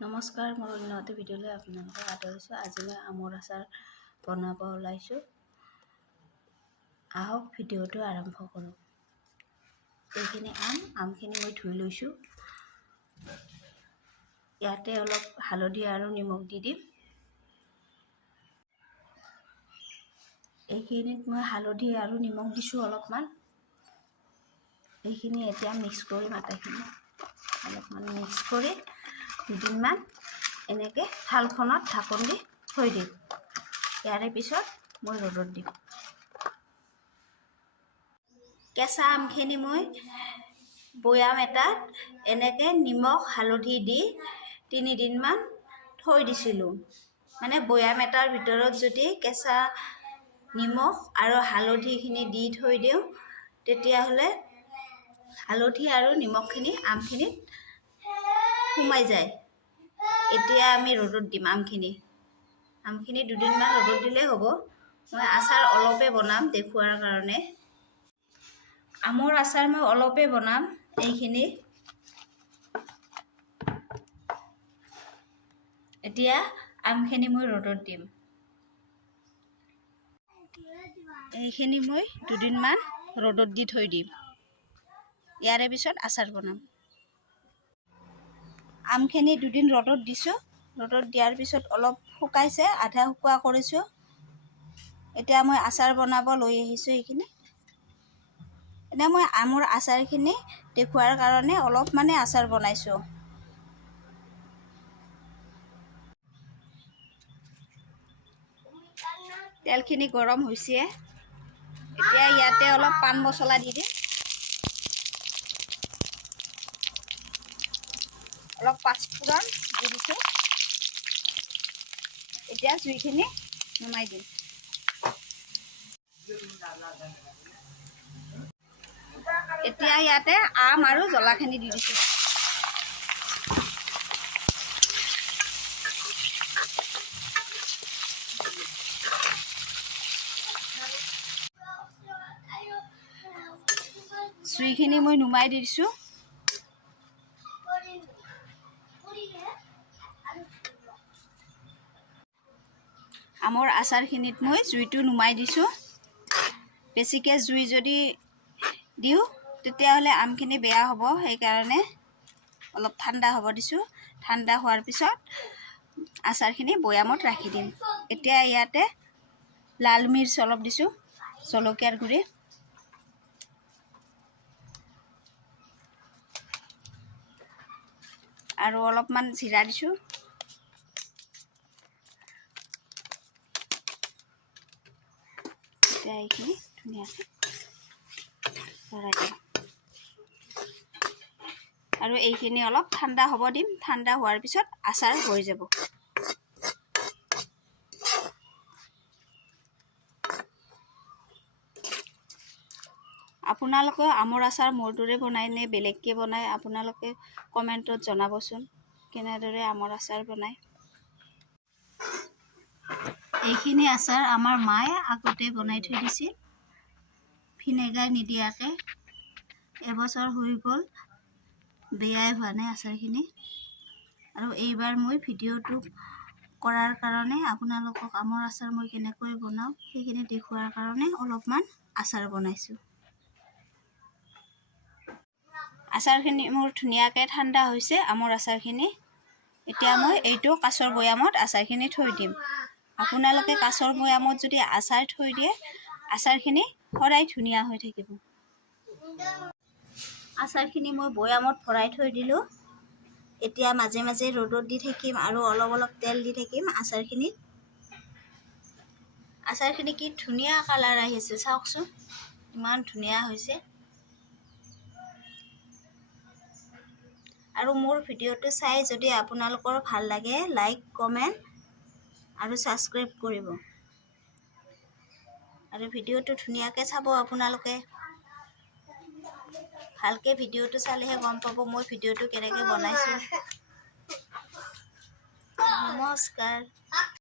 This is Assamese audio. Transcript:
নমস্কাৰ, মোৰ অন্য এটা ভিডিঅ'লৈ আপোনালোকক আদৰিছোঁ। আজি মই আমৰ আচাৰ বনাব ওলাইছোঁ। আহক ভিডিঅ'টো আৰম্ভ কৰোঁ। এইখিনি আমখিনি মই ধুই লৈছোঁ। ইয়াতে অলপ হালধি আৰু নিমখ দি দিম। এইখিনিত মই হালধি আৰু নিমখ দিছোঁ অলপমান। এইখিনি এতিয়া মিক্স কৰিম, আটাইখিনি অলপমান মিক্স কৰি দুদিনমান এনেকৈ থালখনত ঢাকন দি থৈ দিম। ইয়াৰে পিছত মই ৰ'দত দিম। কেঁচা আমখিনি মই বৈয়াম এটাত এনেকৈ নিমখ হালধি দি 3 দিনমান থৈ দিছিলোঁ। মানে বৈয়াম এটাৰ ভিতৰত যদি কেঁচা নিমখ আৰু হালধিখিনি দি থৈ দিওঁ, তেতিয়াহ'লে হালধি আৰু নিমখখিনি আমখিনিত সোমাই যায়। এতিয়া আমি ৰ'দত দিম আমখিনি 2 দিনমান ৰ'দত দিলেই হ'ব। মই আচাৰ অলপে বনাম দেখুৱাৰ কাৰণে। আমৰ আচাৰ মই অলপে বনাম। এইখিনি এতিয়া আমখিনি মই ৰ'দত দিম। এইখিনি মই 2 দিনমান ৰ'দত দি থৈ দিম। ইয়াৰে পিছত আচাৰ বনাম। আমখিনি 2 দিন ৰ'দত দিছোঁ। ৰ'দত দিয়াৰ পিছত অলপ শুকাইছে, আধা শুকোৱা কৰিছোঁ। এতিয়া মই আচাৰ বনাব লৈ আহিছোঁ। এইখিনি এতিয়া মই আমৰ আচাৰখিনি দেখুৱাৰ কাৰণে অলপমানে আচাৰ বনাইছোঁ। তেলখিনি গৰম হৈছে। এতিয়া ইয়াতে অলপ পান মছলা দি দিম, অলপ পাঁচফোৰণ দি দিছোঁ। এতিয়া জুইখিনি নমাই দিম। এতিয়া ইয়াতে আম আৰু জ্বলাখিনি দি দিছোঁ। জুইখিনি মই নুমাই দিছোঁ। আমৰ আচাৰখিনিত মই জুইটো নুমাই দিছোঁ। বেছিকৈ জুই যদি দিওঁ তেতিয়াহ'লে আমখিনি বেয়া হ'ব। সেইকাৰণে অলপ ঠাণ্ডা হ'ব দিছোঁ। ঠাণ্ডা হোৱাৰ পিছত আচাৰখিনি বৈয়ামত ৰাখি দিম। এতিয়া ইয়াতে লাল মিৰ্চ অলপ দিছোঁ, জলকীয়াৰ গুড়ি, আৰু অলপমান জিৰা দিছোঁ। এতিয়া এইখিনি ধুনীয়াকৈ লৰাই দিম আৰু এইখিনি অলপ ঠাণ্ডা হ'ব দিম। ঠাণ্ডা হোৱাৰ পিছত আচাৰ হৈ যাব। আপোনালোকে আমৰ আচাৰ মোৰ দৰে বনায় নে বেলেগকৈ বনায়? আপোনালোকে কমেণ্টত জনাবচোন কেনেদৰে আমৰ আচাৰ বনায়। এইখিনি আচাৰ আমাৰ মায়ে আগতে বনাই থৈ দিছিল, ভিনেগাৰ নিদিয়াকৈ। এবছৰ হৈ গ'ল, বেয়াই হোৱা নাই আচাৰখিনি। আৰু এইবাৰ মই ভিডিঅ'টো কৰাৰ কাৰণে আপোনালোকক আমৰ আচাৰ মই কেনেকৈ বনাওঁ সেইখিনি দেখুৱাৰ কাৰণে অলপমান আচাৰ বনাইছোঁ। আচাৰখিনি মোৰ ধুনীয়াকৈ ঠাণ্ডা হৈছে, আমৰ আচাৰখিনি। এতিয়া মই এইটো কাঁচৰ বৈয়ামত আচাৰখিনি থৈ দিম। আপোনালোকে কাঁচৰ বৈয়ামত যদি আচাৰ থৈ দিয়ে, আচাৰখিনি সদায় ধুনীয়া হৈ থাকিব। আচাৰখিনি মই বৈয়ামত ভৰাই থৈ দিলোঁ। এতিয়া মাজে মাজে ৰ'দত দি থাকিম আৰু অলপ অলপ তেল দি থাকিম আচাৰখিনিত। আচাৰখিনি কি ধুনীয়া কালাৰ আহিছে, চাওকচোন, ইমান ধুনীয়া হৈছে। আৰু মোৰ ভিডিঅ'টো চাই যদি আপোনালোকৰ ভাল লাগে, লাইক, কমেণ্ট আৰু ছাবস্ক্ৰাইব কৰিব। আৰু ভিডিঅ'টো ধুনীয়াকৈ চাব আপোনালোকে। ভালকৈ ভিডিঅ'টো চালেহে গম পাব মই ভিডিঅ'টো কেনেকৈ বনাইছোঁ। নমস্কাৰ।